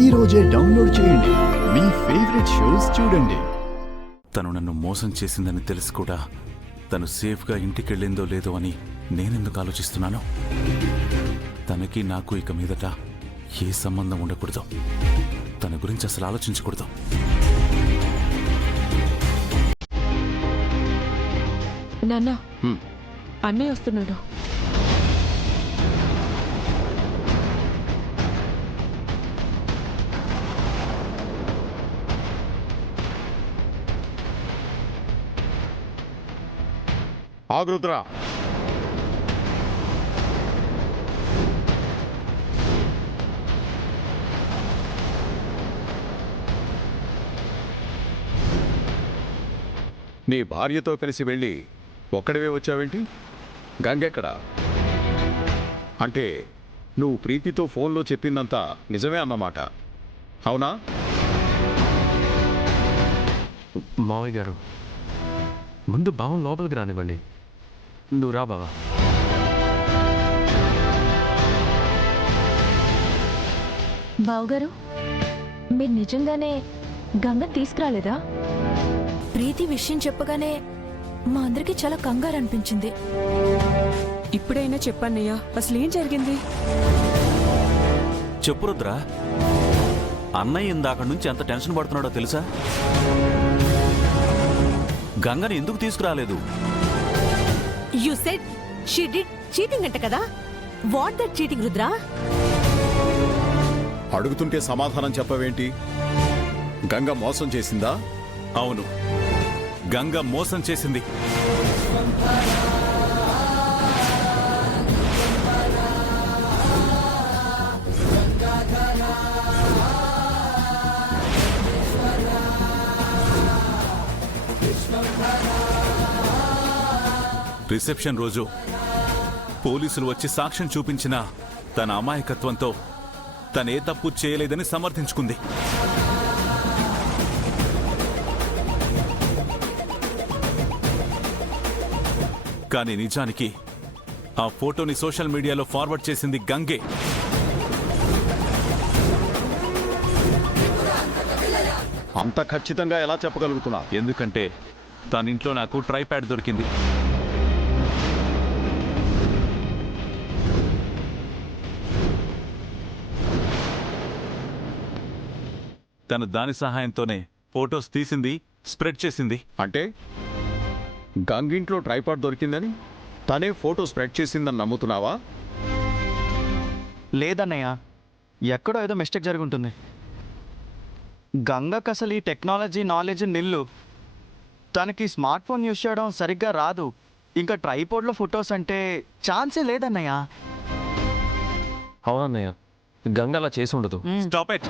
ఈ రోజే డౌన్లోడ్ చేయండి. మీ ఫేవరెట్ షోస్ చూడండి. తను నన్ను మోసం చేసిందని తెలిసి కూడా తను సేఫ్గా ఇంటికెళ్ళిందో లేదో అని నేనెందుకు ఆలోచిస్తున్నాను? తనకి నాకు ఇక మీదట ఏ సంబంధం ఉండకూడదు. తన గురించి అసలు ఆలోచించకూడదు. నాన్న, అన్నయ్య వస్తున్నాడు. ఆగురుద్రా, నీ భార్యతో కలిసి వెళ్ళి ఒక్కడివే వచ్చావేంటి? గంగెక్కడా? అంటే నువ్వు ప్రీతితో ఫోన్లో చెప్పిందంతా నిజమే అన్నమాట, అవునా? మావయ్య గారు, ముందు బావం లోపలికి రానివ్వండి. నువ్వు రా బావా. బావగారు, మీరు నిజంగానే గంగ తీసుకురాలేదా? ప్రీతి విషయం చెప్పగానే మా అందరికి చాలా కంగారు అనిపించింది. ఇప్పుడైనా చెప్పన్నయ్యా, అసలేం జరిగింది? చెప్పు రుద్రా. అన్నయ్య ఇందాక నుంచి ఎంత టెన్షన్ పడుతున్నాడో తెలుసా? గంగని ఎందుకు తీసుకురాలేదు? You said she did cheating అంట కదా. What that cheating Rudra? అడుగుతుంటే సమాధానం చెప్పవేంటి? గంగ మోసం చేసిందా? అవును, గంగ మోసం చేసింది. రిసెప్షన్ రోజు పోలీసులు వచ్చి సాక్ష్యం చూపించిన తన అమాయకత్వంతో తనే తప్పు చేయలేదని సమర్థించుకుంది. కానీ నిజానికి ఆ ఫోటోని సోషల్ మీడియాలో ఫార్వర్డ్ చేసింది గంగే. అంత ఖచ్చితంగా ఎలా చెప్పగలుగుతున్నా? ఎందుకంటే తన ఇంట్లో నాకు ట్రైప్యాడ్ దొరికింది. తను దాని సహాయంతోనే ఫోటోస్ తీసింది, స్ప్రెడ్ చేసింది. అంటే గంగింట్లో ట్రైపాడ్ దొరికిందని తనే ఫోటో స్ప్రెడ్ చేసిందని నమ్ముతున్నావా? లేదన్నయ్య, ఎక్కడో ఏదో మిస్టేక్ జరిగి ఉంటుంది. గంగకు అసలు ఈ టెక్నాలజీ నాలెడ్జ్ నిల్లు. తనకి స్మార్ట్ ఫోన్ యూస్ చేయడం సరిగ్గా రాదు. ఇంకా ట్రైపోడ్లో ఫొటోస్ అంటే ఛాన్సే లేదన్నయ్య. అవునన్నయ్య, గంగ అలా చేసి ఉండదు. Stop it.